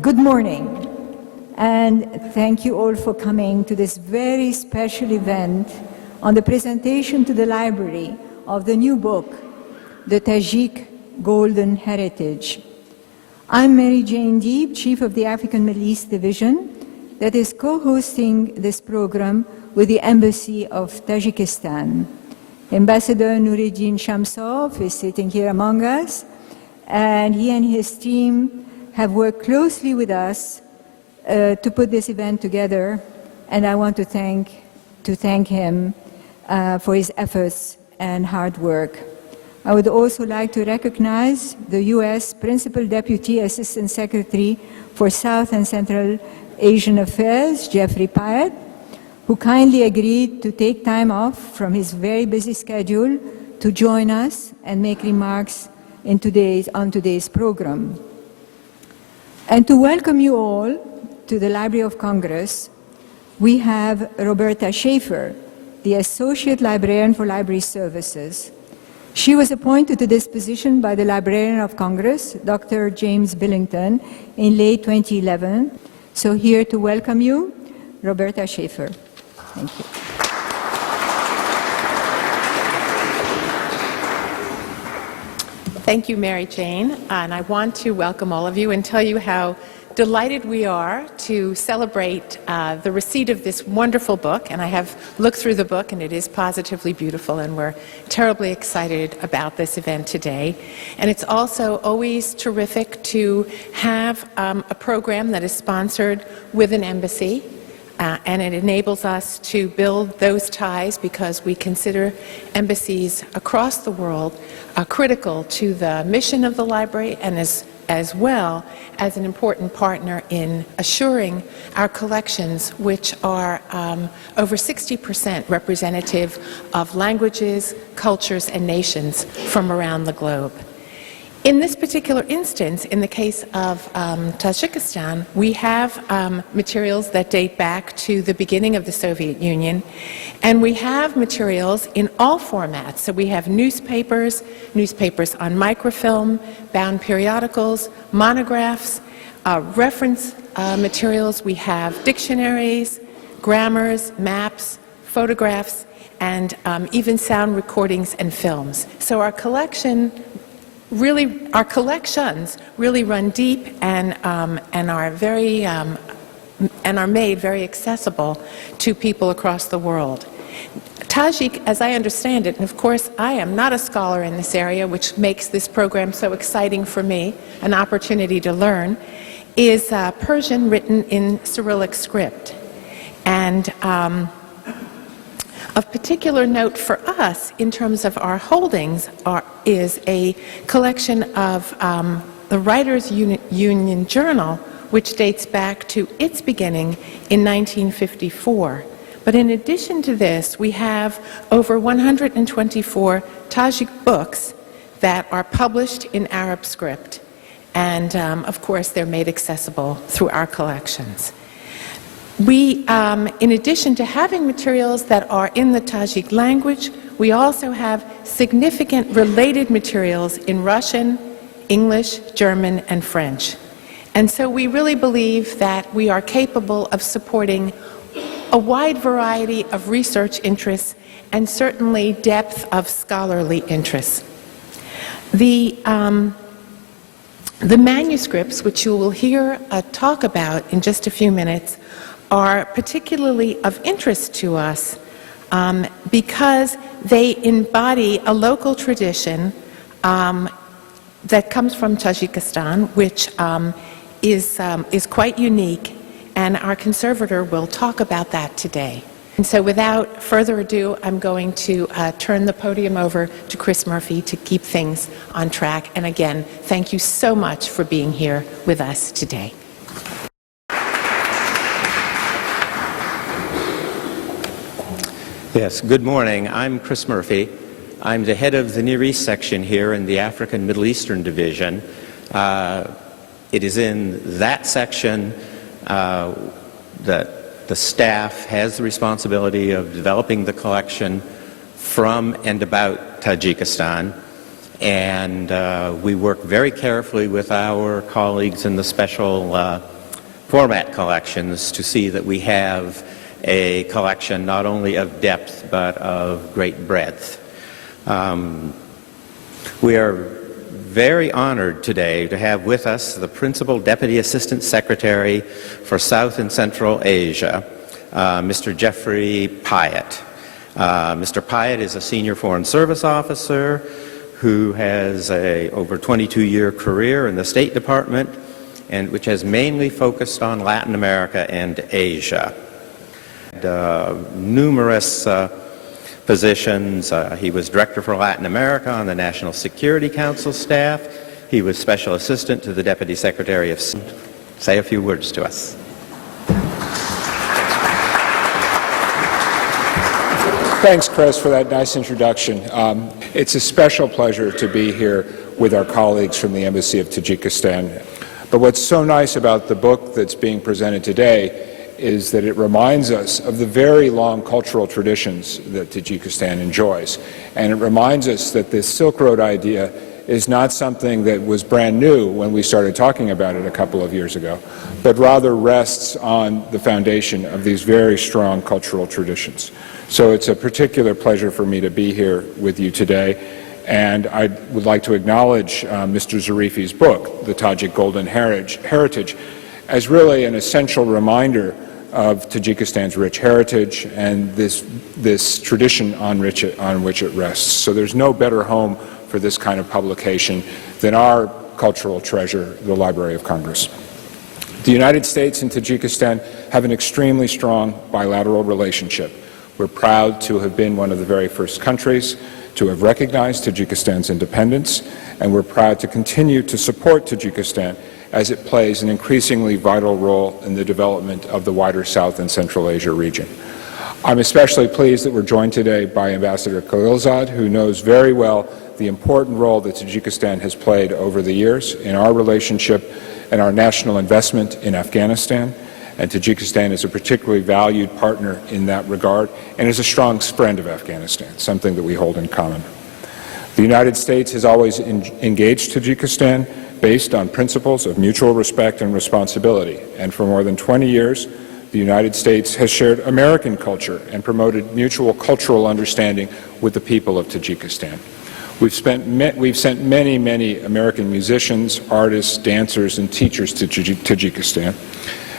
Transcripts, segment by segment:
Good morning, and thank you all for coming to this very special event on the presentation to the library of the new book, The Tajik Golden Heritage. I'm Mary Jane Deeb, Chief of the African Middle East Division, that is co-hosting this program with the Embassy of Tajikistan. Ambassador Nuruddin Shamsov is sitting here among us, and he and his team have worked closely with us to put this event together, and I want to thank him for his efforts and hard work. I would also like to recognize the U.S. Principal Deputy Assistant Secretary for South and Central Asian Affairs, Jeffrey Pyatt, who kindly agreed to take time off from his very busy schedule to join us and make remarks on today's program. And to welcome you all to the Library of Congress, we have Roberta Schaefer, the Associate Librarian for Library Services. She was appointed to this position by the Librarian of Congress, Dr. James Billington, in late 2011. So here to welcome you, Roberta Schaefer. Thank you. Thank you, Mary Jane, and I want to welcome all of you and tell you how delighted we are to celebrate the receipt of this wonderful book. And I have looked through the book, and it is positively beautiful, and we're terribly excited about this event today. And it's also always terrific to have a program that is sponsored with an embassy. And it enables us to build those ties because we consider embassies across the world critical to the mission of the library and as well as an important partner in assuring our collections, which are over 60% representative of languages, cultures, and nations from around the globe. In this particular instance, in the case of Tajikistan, we have materials that date back to the beginning of the Soviet Union, and we have materials in all formats. So we have newspapers on microfilm, bound periodicals, monographs, reference materials. We have dictionaries, grammars, maps, photographs, and even sound recordings and films. So our collections really run deep and are made very accessible to people across the world. Tajik, as I understand it, and of course I am not a scholar in this area, which makes this program so exciting for me, an opportunity to learn, is Persian written in Cyrillic script. And of particular note for us in terms of our holdings is a collection of the Writers' Union Journal, which dates back to its beginning in 1954. But in addition to this, we have over 124 Tajik books that are published in Arab script. And of course, they're made accessible through our collections. We, in addition to having materials that are in the Tajik language, we also have significant related materials in Russian, English, German, and French. And so we really believe that we are capable of supporting a wide variety of research interests and certainly depth of scholarly interests. The manuscripts, which you will hear talk about in just a few minutes, are particularly of interest to us because they embody a local tradition that comes from Tajikistan, which is quite unique, and our conservator will talk about that today. And so without further ado, I'm going to turn the podium over to Chris Murphy to keep things on track. And again, thank you so much for being here with us today. Yes, good morning. I'm Chris Murphy. I'm the head of the Near East section here in the African Middle Eastern Division. It is in that section that the staff has the responsibility of developing the collection from and about Tajikistan. and we work very carefully with our colleagues in the special format collections to see that we have a collection not only of depth but of great breadth. We are very honored today to have with us the Principal Deputy Assistant Secretary for South and Central Asia, Mr. Jeffrey Pyatt. Mr. Pyatt is a senior foreign service officer who has a over 22-year career in the State Department, and which has mainly focused on Latin America and Asia. Numerous positions. He was Director for Latin America on the National Security Council staff. He was Special Assistant to the Deputy Secretary of State. Say a few words to us. Thanks, Chris, for that nice introduction. It's a special pleasure to be here with our colleagues from the Embassy of Tajikistan. But what's so nice about the book that's being presented today is that it reminds us of the very long cultural traditions that Tajikistan enjoys. And it reminds us that this Silk Road idea is not something that was brand new when we started talking about it a couple of years ago, but rather rests on the foundation of these very strong cultural traditions. So it's a particular pleasure for me to be here with you today. And I would like to acknowledge Mr. Zarifi's book, The Tajik Golden Heritage, as really an essential reminder of Tajikistan's rich heritage and this tradition on which it rests. So there's no better home for this kind of publication than our cultural treasure, the Library of Congress. The United States and Tajikistan have an extremely strong bilateral relationship. We're proud to have been one of the very first countries to have recognized Tajikistan's independence, and we're proud to continue to support Tajikistan as it plays an increasingly vital role in the development of the wider South and Central Asia region. I'm especially pleased that we're joined today by Ambassador Khalilzad, who knows very well the important role that Tajikistan has played over the years in our relationship and our national investment in Afghanistan. And Tajikistan is a particularly valued partner in that regard and is a strong friend of Afghanistan, something that we hold in common. The United States has always engaged Tajikistan based on principles of mutual respect and responsibility. And for more than 20 years, the United States has shared American culture and promoted mutual cultural understanding with the people of Tajikistan. We've sent many, many American musicians, artists, dancers, and teachers to Tajikistan.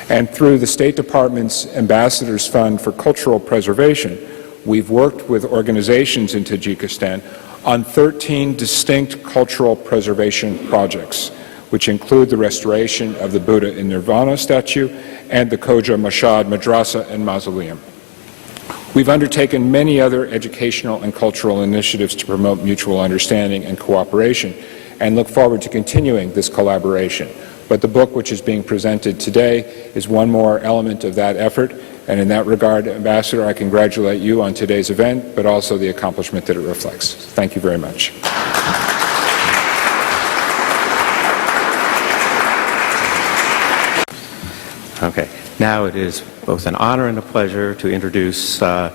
And through the State Department's Ambassadors Fund for Cultural Preservation, we've worked with organizations in Tajikistan on 13 distinct cultural preservation projects, which include the restoration of the Buddha in Nirvana statue and the Khoja Mashhad Madrasa and Mausoleum. We've undertaken many other educational and cultural initiatives to promote mutual understanding and cooperation, and look forward to continuing this collaboration. But the book which is being presented today is one more element of that effort, and in that regard, Ambassador, I congratulate you on today's event, but also the accomplishment that it reflects. Thank you very much. Okay. Now it is both an honor and a pleasure to introduce the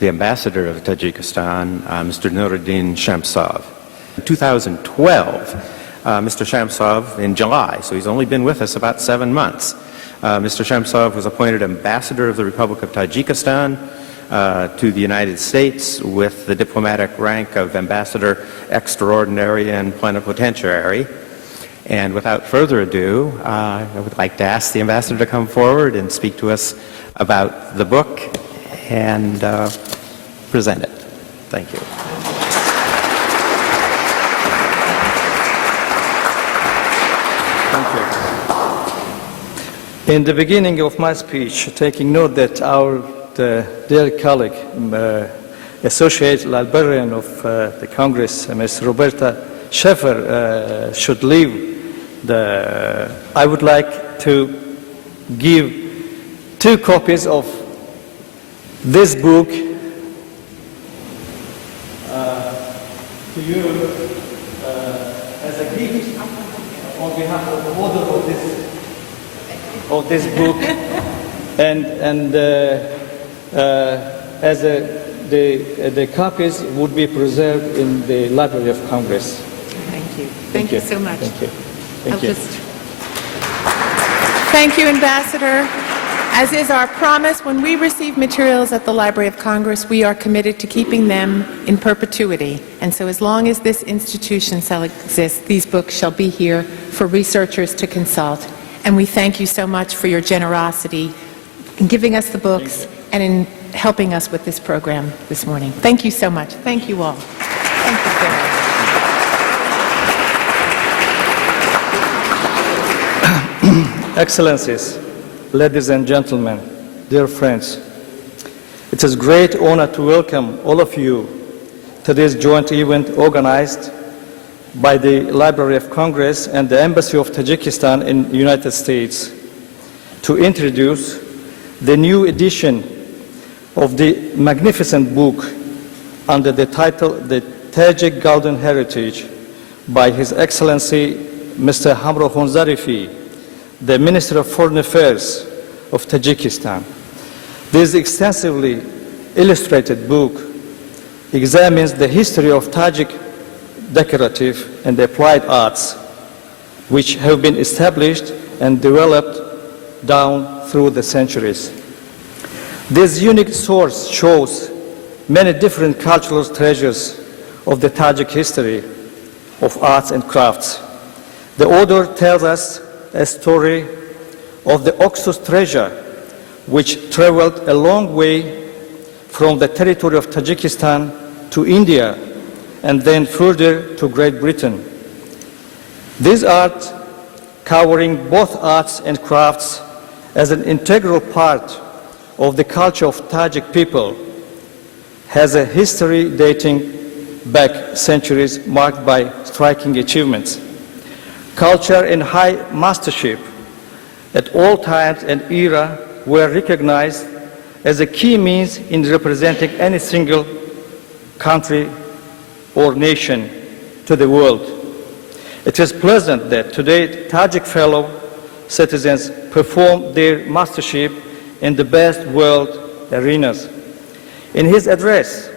Ambassador of Tajikistan, Mr. Nuruddin Shamsov. In 2012, Mr. Shamsov, in July, so he's only been with us about 7 months, Mr. Shamsov was appointed Ambassador of the Republic of Tajikistan to the United States with the diplomatic rank of Ambassador Extraordinary and Plenipotentiary. And without further ado, I would like to ask the Ambassador to come forward and speak to us about the book and present it. Thank you. In the beginning of my speech, taking note that our dear colleague, Associate Librarian of the Congress, Ms. Roberta Schaeffer, should leave, I would like to give 2 copies of this book to you as a gift on behalf of the author of this book, and as the copies would be preserved in the Library of Congress. Thank you so much. Thank you. I'll Thank you. Thank you, Ambassador. As is our promise, when we receive materials at the Library of Congress, we are committed to keeping them in perpetuity. And so as long as this institution shall exist, these books shall be here for researchers to consult. And we thank you so much for your generosity in giving us the books and in helping us with this program this morning. Thank you so much. Thank you all. Thank you very much. Excellencies, ladies and gentlemen, dear friends, it is a great honor to welcome all of you to this joint event organized by the Library of Congress and the Embassy of Tajikistan in the United States to introduce the new edition of the magnificent book under the title The Tajik Golden Heritage by His Excellency Mr. Hamrokhon Zarifi, the Minister of Foreign Affairs of Tajikistan. This extensively illustrated book examines the history of Tajik decorative and applied arts, which have been established and developed down through the centuries. This unique source shows many different cultural treasures of the Tajik history of arts and crafts. The author tells us a story of the Oxus treasure, which traveled a long way from the territory of Tajikistan to India and then further to Great Britain. This art, covering both arts and crafts as an integral part of the culture of Tajik people, has a history dating back centuries marked by striking achievements. Culture and high mastership at all times and era were recognized as a key means in representing any single country or nation to the world. It is pleasant that today Tajik fellow citizens perform their mastership in the best world arenas. In his address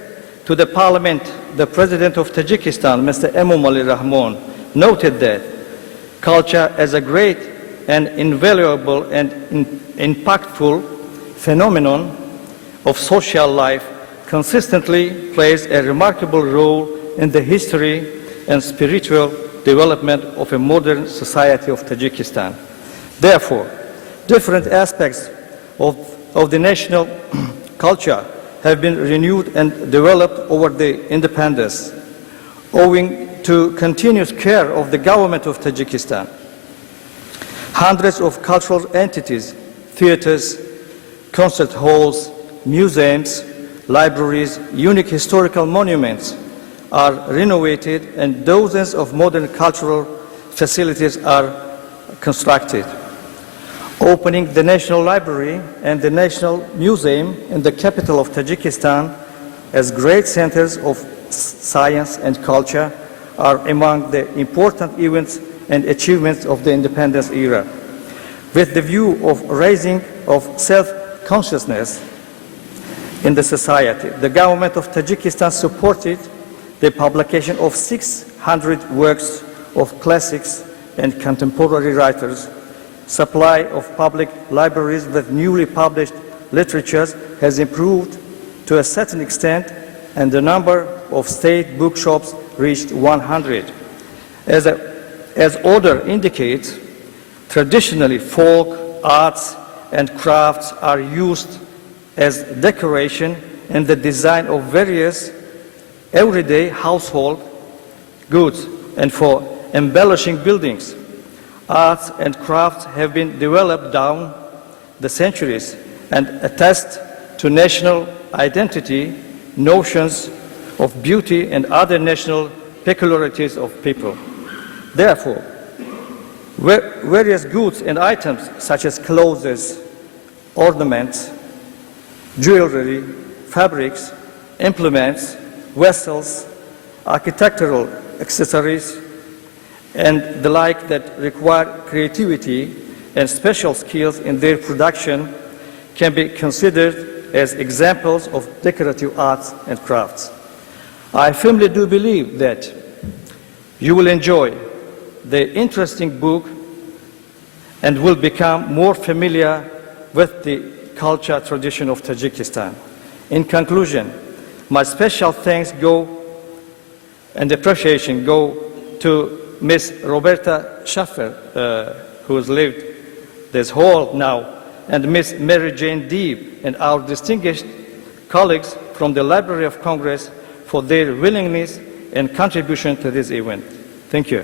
to the Parliament, the President of Tajikistan, Mr. Emomali Rahmon, noted that culture as a great and invaluable and impactful phenomenon of social life consistently plays a remarkable role in the history and spiritual development of a modern society of Tajikistan. Therefore, different aspects of the national culture have been renewed and developed over the independence, owing to continuous care of the government of Tajikistan. Hundreds of cultural entities, theaters, concert halls, museums, libraries, unique historical monuments are renovated and dozens of modern cultural facilities are constructed. Opening the National Library and the National Museum in the capital of Tajikistan as great centers of science and culture are among the important events and achievements of the independence era. With the view of raising of self-consciousness in the society, the government of Tajikistan supported the publication of 600 works of classics and contemporary writers. Supply of public libraries with newly published literatures has improved to a certain extent, and the number of state bookshops reached 100. As order indicates, traditionally folk, arts, and crafts are used as decoration in the design of various everyday household goods and for embellishing buildings. Arts and crafts have been developed down the centuries and attest to national identity, notions of beauty, and other national peculiarities of people. Therefore, various goods and items such as clothes, ornaments, jewelry, fabrics, implements, vessels, architectural accessories, and the like that require creativity and special skills in their production can be considered as examples of decorative arts and crafts. I firmly do believe that you will enjoy the interesting book and will become more familiar with the culture tradition of Tajikistan. In conclusion, my special thanks go and appreciation go to Ms. Roberta Schaffer, who has lived this hall now, and Ms. Mary Jane Deeb, and our distinguished colleagues from the Library of Congress for their willingness and contribution to this event. Thank you.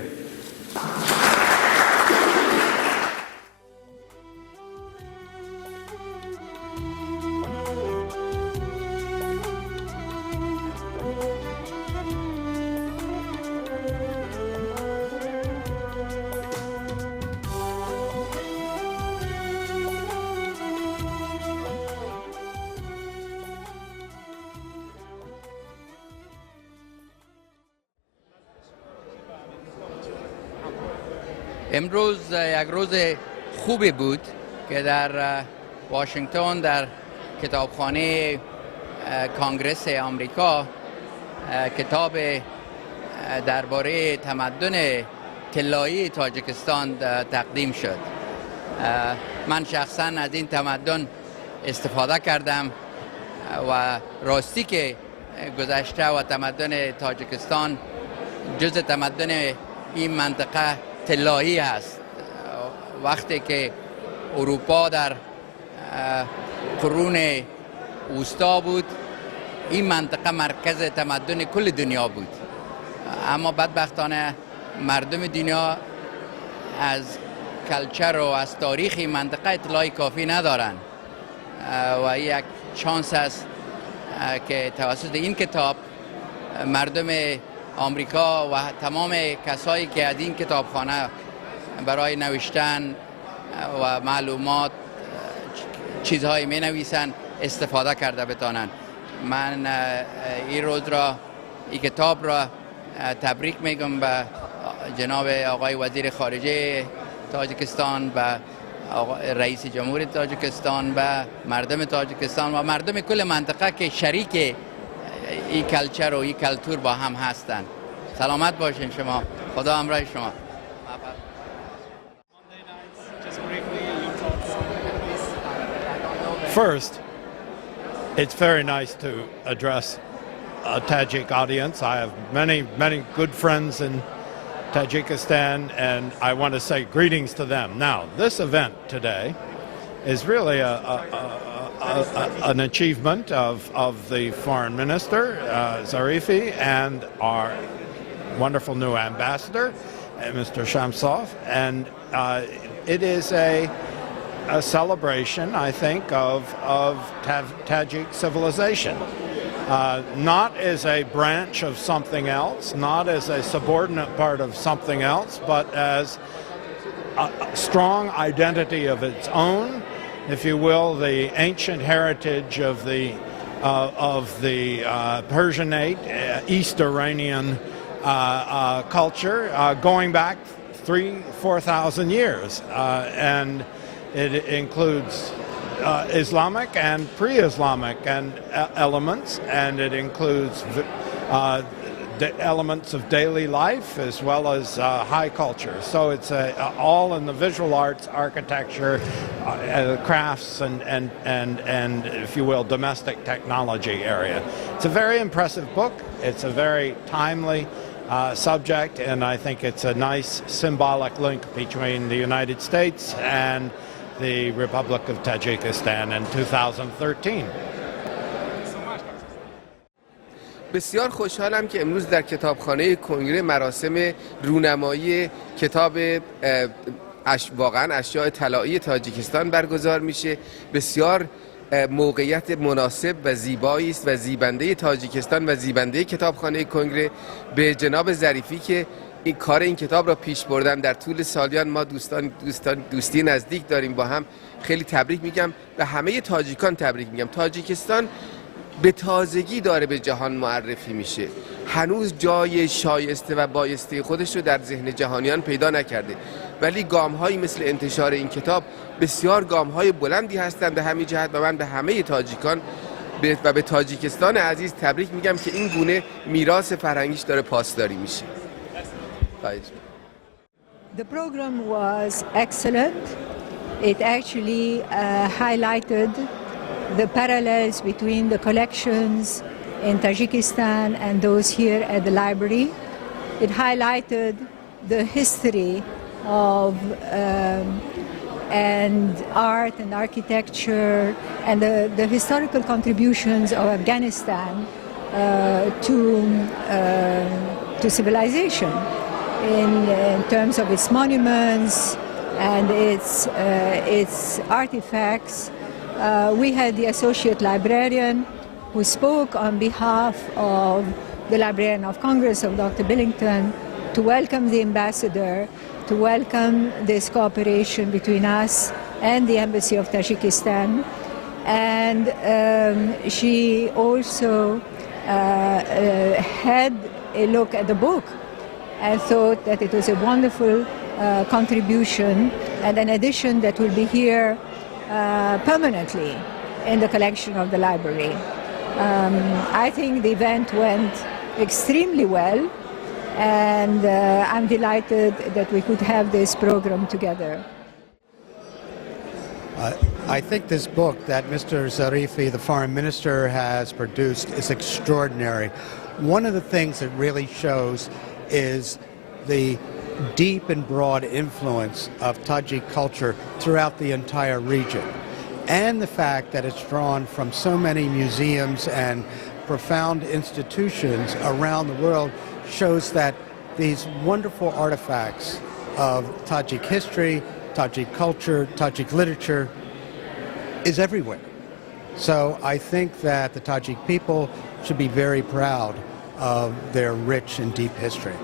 امروز یک روز خوبی بود که در واشنگتن در کتابخانه کانگرس آمریکا کتاب درباره تمدن طلایی تاجیکستان تقدیم شد. من شخصا از این تمدن استفاده کردم و راستی که گذشته و تمدن تاجیکستان جزء تمدن این منطقه طلایی است. وقتی که اروپا در قرون وسطا بود این منطقه مرکز تمدن کل دنیا بود، اما بدبختانه مردم دنیا از کلچر و از تاریخ این منطقه اطلاعی کافی ندارند و یک شانس است که توسط این کتاب مردم آمریکا و تمام کسایی که از این کتابخانه برای نوشتن و معلومات چیزهایی می نویسن استفاده کرده بتانند. من این روز را این کتاب را تبریک میگم به جناب آقای وزیر خارجه تاجیکستان، به رئیس جمهور تاجیکستان، به مردم تاجیکستان و مردم کل منطقه که شریک این کلچر و این کلتور با هم هستند. سلامت باشین شما. خدا همراه شما. First, it's very nice to address a Tajik audience. I have many good friends in Tajikistan, and I want to say greetings to them. Now, this event today is really an achievement of the foreign minister, Zarifi, and our wonderful new ambassador, Mr. Shamsov, and it is a celebration, I think, of Tajik civilization. Not as a branch of something else, not as a subordinate part of something else, but as a strong identity of its own, if you will, the ancient heritage of the Persianate, East Iranian culture, going back 3,000-4,000 years, and it includes Islamic and pre-Islamic and elements, and it includes the elements of daily life as well as high culture. So it's all in the visual arts, architecture, crafts, and if you will, domestic technology area. It's a very impressive book. It's a very timely subject, and I think it's a nice symbolic link between the United States and the Republic of Tajikistan in 2013. بسیار خوشحالم که امروز در کتابخانه کنگره مراسم رونمایی کتاب واقعا اشیاء طلایی تاجیکستان برگزار میشه. بسیار موقعیت مناسب و زیبایی است و زیبنده تاجیکستان و زیبنده کتابخانه کنگره. به جناب ظریفی که این کار این کتاب را پیش بردن در طول سالیان، ما دوستی نزدیک داریم با هم، خیلی تبریک میگم و همه تاجیکان تبریک میگم. تاجیکستان به تازگی داره به جهان معرفی میشه، هنوز جای شایسته و بایسته خودش رو در ذهن جهانیان پیدا نکرده، ولی گام‌هایی مثل انتشار این کتاب بسیار گام‌های بلندی هستند به همین جهت و من به همه تاجیکان و به تاجیکستان عزیز تبریک میگم که این گونه میراث فرهنگیش داره پاسداری میشه. The program was excellent. It actually highlighted the parallels between the collections in Tajikistan and those here at the library. It highlighted the history of and art and architecture and the historical contributions of Afghanistan to civilization in terms of its monuments and its artifacts. We had the associate librarian who spoke on behalf of the Librarian of Congress of Dr. Billington to welcome the ambassador, to welcome this cooperation between us and the Embassy of Tajikistan. And she also had a look at the book and thought that it was a wonderful contribution and an addition that will be here permanently in the collection of the library. I think the event went extremely well, and I'm delighted that we could have this program together. I think this book that Mr. Zarifi, the foreign minister, has produced is extraordinary. One of the things it really shows is the deep and broad influence of Tajik culture throughout the entire region, and the fact that it's drawn from so many museums and profound institutions around the world shows that these wonderful artifacts of Tajik history, Tajik culture, Tajik literature is everywhere. So I think that the Tajik people should be very proud of their rich and deep history.